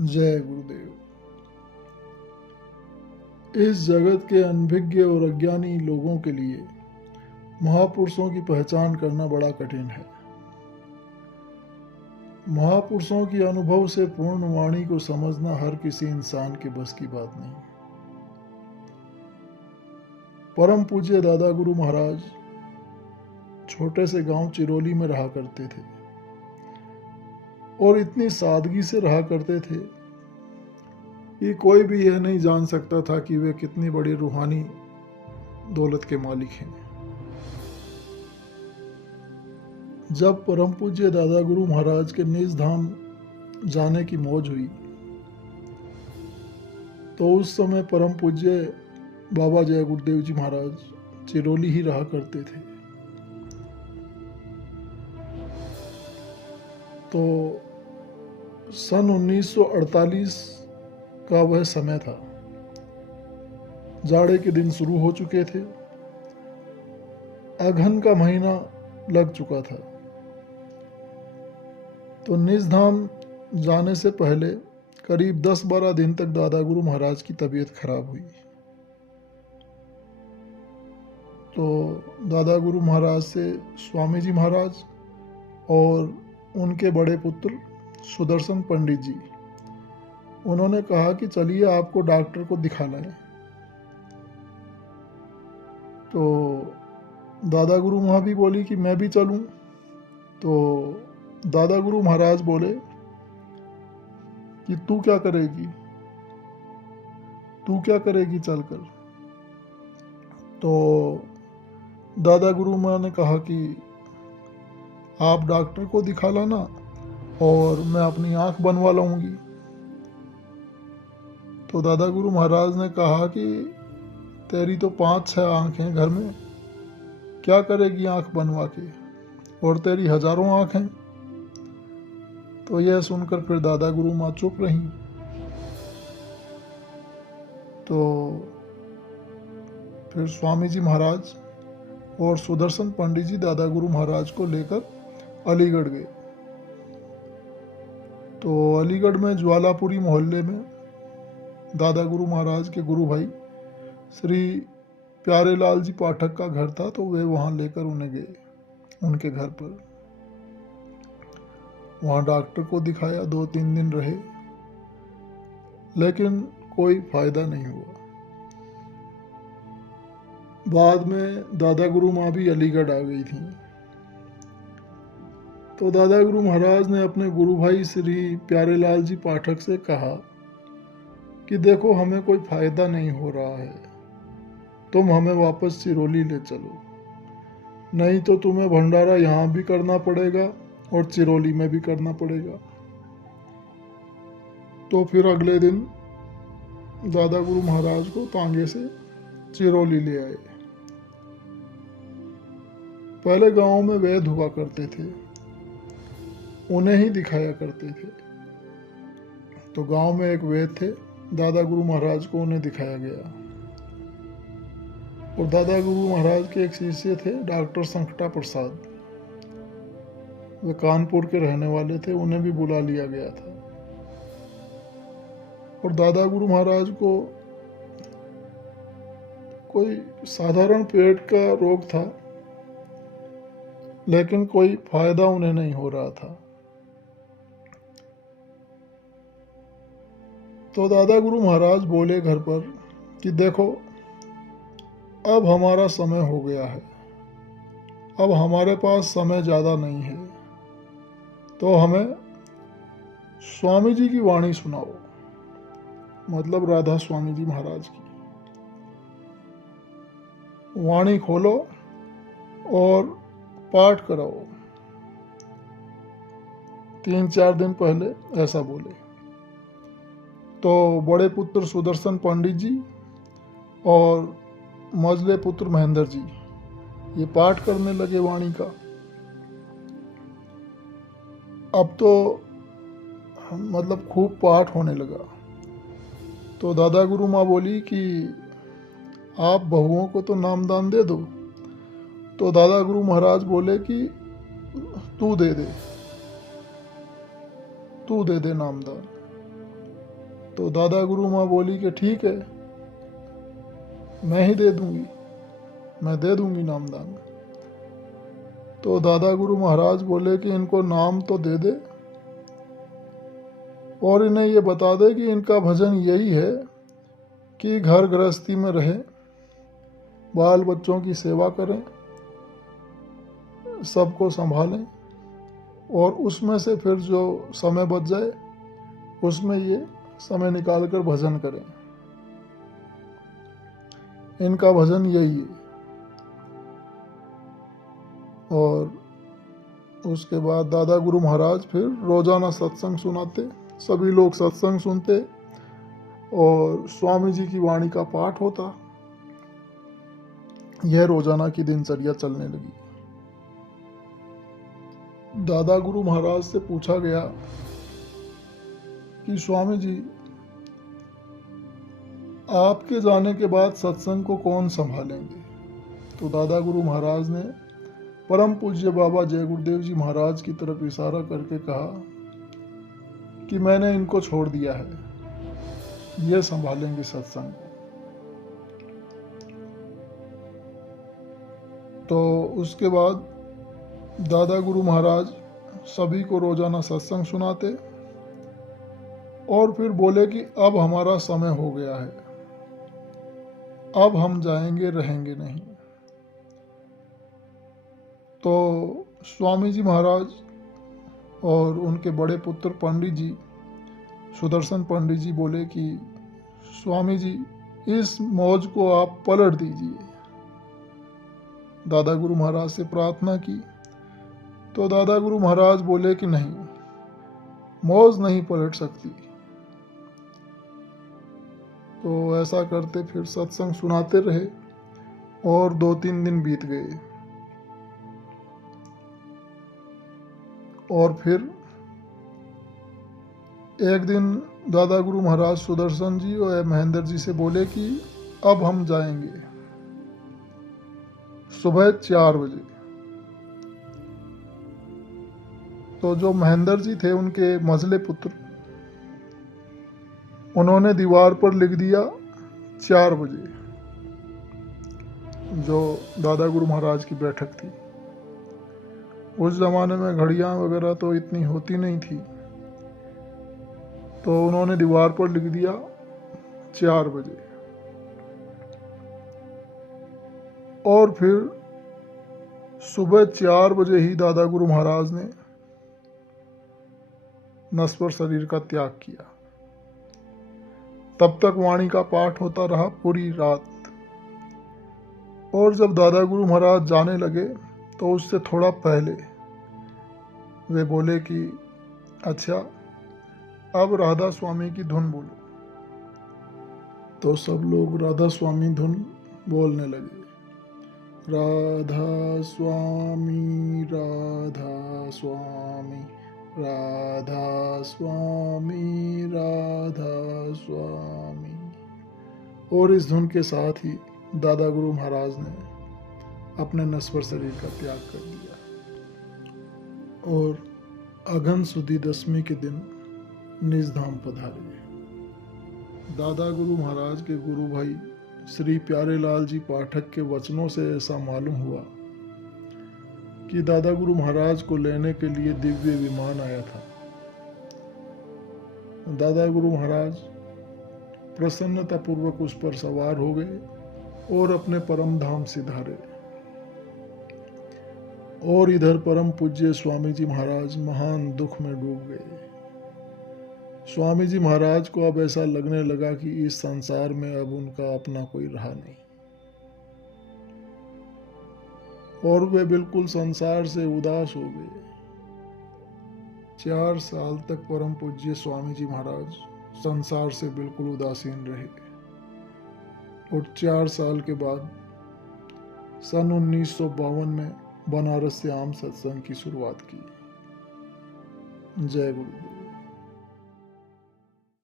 जय गुरुदेव। इस जगत के अनभिज्ञ और अज्ञानी लोगों के लिए महापुरुषों की पहचान करना बड़ा कठिन है। महापुरुषों की अनुभव से पूर्ण वाणी को समझना हर किसी इंसान के बस की बात नहीं। परम पूज्य दादा गुरु महाराज छोटे से गांव चिरोली में रहा करते थे और इतनी सादगी से रहा करते थे कि कोई भी यह नहीं जान सकता था कि वे कितनी बड़ी रूहानी दौलत के मालिक हैं। जब परम पूज्य दादा गुरु महाराज के निज धाम जाने की मौज हुई तो उस समय परम पूज्य बाबा जय गुरुदेव जी महाराज चिरोली ही रहा करते थे। तो सन 1948 का वह समय था। जाड़े के दिन शुरू हो चुके थे। अगहन का महीना लग चुका था। तो निज धाम जाने से पहले करीब 10-12 दिन तक दादा गुरु महाराज की तबीयत खराब हुई। तो दादा गुरु महाराज से स्वामी जी महाराज और उनके बड़े पुत्र सुदर्शन पंडित जी, उन्होंने कहा कि चलिए आपको डॉक्टर को दिखा लाएं। तो दादा गुरु माँ भी बोली कि मैं भी चलूं। तो दादा गुरु महाराज बोले कि तू क्या करेगी चलकर। तो दादा गुरु माँ ने कहा कि आप डॉक्टर को दिखा लाना और मैं अपनी आंख बनवा लाऊंगी। तो दादा गुरु महाराज ने कहा कि तेरी तो 5-6 आंखें घर में, क्या करेगी आंख बनवा के, और तेरी हजारों आंखें। तो यह सुनकर फिर दादा गुरु माँ चुप रही। तो फिर स्वामी जी महाराज और सुदर्शन पंडित जी दादा गुरु महाराज को लेकर अलीगढ़ गए। तो अलीगढ़ में ज्वालापुरी मोहल्ले में दादा गुरु महाराज के गुरु भाई श्री प्यारेलाल जी पाठक का घर था। तो वे वहाँ लेकर उन्हें गए उनके घर पर। वहाँ डॉक्टर को दिखाया, 2-3 दिन रहे, लेकिन कोई फायदा नहीं हुआ। बाद में दादा गुरु माँ भी अलीगढ़ आ गई थी। तो दादा गुरु महाराज ने अपने गुरु भाई श्री प्यारेलाल जी पाठक से कहा कि देखो हमें कोई फायदा नहीं हो रहा है, तुम हमें वापस चिरोली ले चलो, नहीं तो तुम्हें भंडारा यहाँ भी करना पड़ेगा और चिरोली में भी करना पड़ेगा। तो फिर अगले दिन दादा गुरु महाराज को तांगे से चिरोली ले आए। पहले गांव में वैद हुआ करते थे, उन्हें ही दिखाया करते थे। तो गांव में एक वैद थे, दादा गुरु महाराज को उन्हें दिखाया गया। और दादा गुरु महाराज के एक शिष्य थे डॉक्टर संकटा प्रसाद, वे कानपुर के रहने वाले थे, उन्हें भी बुला लिया गया था। और दादा गुरु महाराज को कोई साधारण पेट का रोग था, लेकिन कोई फायदा उन्हें नहीं हो रहा था। तो दादा गुरु महाराज बोले घर पर कि देखो अब हमारा समय हो गया है, अब हमारे पास समय ज़्यादा नहीं है, तो हमें स्वामी जी की वाणी सुनाओ, मतलब राधा स्वामी जी महाराज की वाणी खोलो और पाठ कराओ। 3-4 दिन पहले ऐसा बोले। तो बड़े पुत्र सुदर्शन पंडित जी और मझले पुत्र महेंद्र जी ये पाठ करने लगे वाणी का। अब तो मतलब खूब पाठ होने लगा। तो दादा गुरु माँ बोली कि आप बहुओं को तो नामदान दे दो। तो दादा गुरु महाराज बोले कि तू दे दे नामदान। तो दादा गुरु माँ बोली कि ठीक है, मैं ही दे दूंगी, मैं दे दूंगी नामदान। तो दादा गुरु महाराज बोले कि इनको नाम तो दे दे और इन्हें ये बता दे कि इनका भजन यही है कि घर गृहस्थी में रहे, बाल बच्चों की सेवा करें, सबको संभालें और उसमें से फिर जो समय बच जाए उसमें ये समय निकाल कर भजन करें। इनका भजन यही है। और उसके बाद दादा गुरु महाराज फिर रोजाना सत्संग सुनाते, सभी लोग सत्संग सुनते और स्वामी जी की वाणी का पाठ होता। यह रोजाना की दिनचर्या चलने लगी। दादा गुरु महाराज से पूछा गया कि स्वामी जी, आपके जाने के बाद सत्संग को कौन संभालेंगे? तो दादा गुरु महाराज ने परम पूज्य बाबा जय गुरुदेव जी महाराज की तरफ इशारा करके कहा कि मैंने इनको छोड़ दिया है, ये संभालेंगे सत्संग को। तो उसके बाद दादा गुरु महाराज सभी को रोजाना सत्संग सुनाते और फिर बोले कि अब हमारा समय हो गया है, अब हम जाएंगे, रहेंगे नहीं। तो स्वामी जी महाराज और उनके बड़े पुत्र पंडित जी, सुदर्शन पंडित जी बोले कि स्वामी जी, इस मौज को आप पलट दीजिए। दादा गुरु महाराज से प्रार्थना की तो दादा गुरु महाराज बोले कि नहीं, मौज नहीं पलट सकती। तो ऐसा करते फिर सत्संग सुनाते रहे और 2-3 दिन बीत गए। और फिर एक दिन दादा गुरु महाराज सुदर्शन जी और महेंद्र जी से बोले कि अब हम जाएंगे सुबह 4 बजे। तो जो महेंद्र जी थे, उनके मझले पुत्र, उन्होंने दीवार पर लिख दिया 4 बजे, जो दादा गुरु महाराज की बैठक थी। उस जमाने में घड़ियां वगैरह तो इतनी होती नहीं थी, तो उन्होंने दीवार पर लिख दिया 4 बजे। और फिर सुबह 4 बजे ही दादा गुरु महाराज ने नश्वर शरीर का त्याग किया। तब तक वाणी का पाठ होता रहा पूरी रात। और जब दादा गुरु महाराज जाने लगे तो उससे थोड़ा पहले वे बोले कि अच्छा, अब राधा स्वामी की धुन बोलो। तो सब लोग राधा स्वामी धुन बोलने लगे। राधा स्वामी, राधा स्वामी, राधा स्वामी, राधा स्वामी। और इस धुन के साथ ही दादा गुरु महाराज ने अपने नश्वर शरीर का त्याग कर दिया। और अघन सुदी दशमी के दिन निज धाम पधारे। दादा गुरु महाराज के गुरु भाई श्री प्यारेलाल जी पाठक के वचनों से ऐसा मालूम हुआ कि दादा गुरु महाराज को लेने के लिए दिव्य विमान आया था। दादा गुरु महाराज प्रसन्नता पूर्वक उस पर सवार हो गए और अपने परम धाम सिधारे। और इधर परम पूज्य स्वामी जी महाराज महान दुख में डूब गए। स्वामी जी महाराज को अब ऐसा लगने लगा कि इस संसार में अब उनका अपना कोई रहा नहीं, और वे बिल्कुल संसार से उदास हो गए। 4 साल तक परम पूज्य स्वामी जी महाराज संसार से बिल्कुल उदासीन रहे। और 4 साल के बाद सन 1952 में बनारस से आम सत्संग की शुरुआत की। जय गुरुदेव।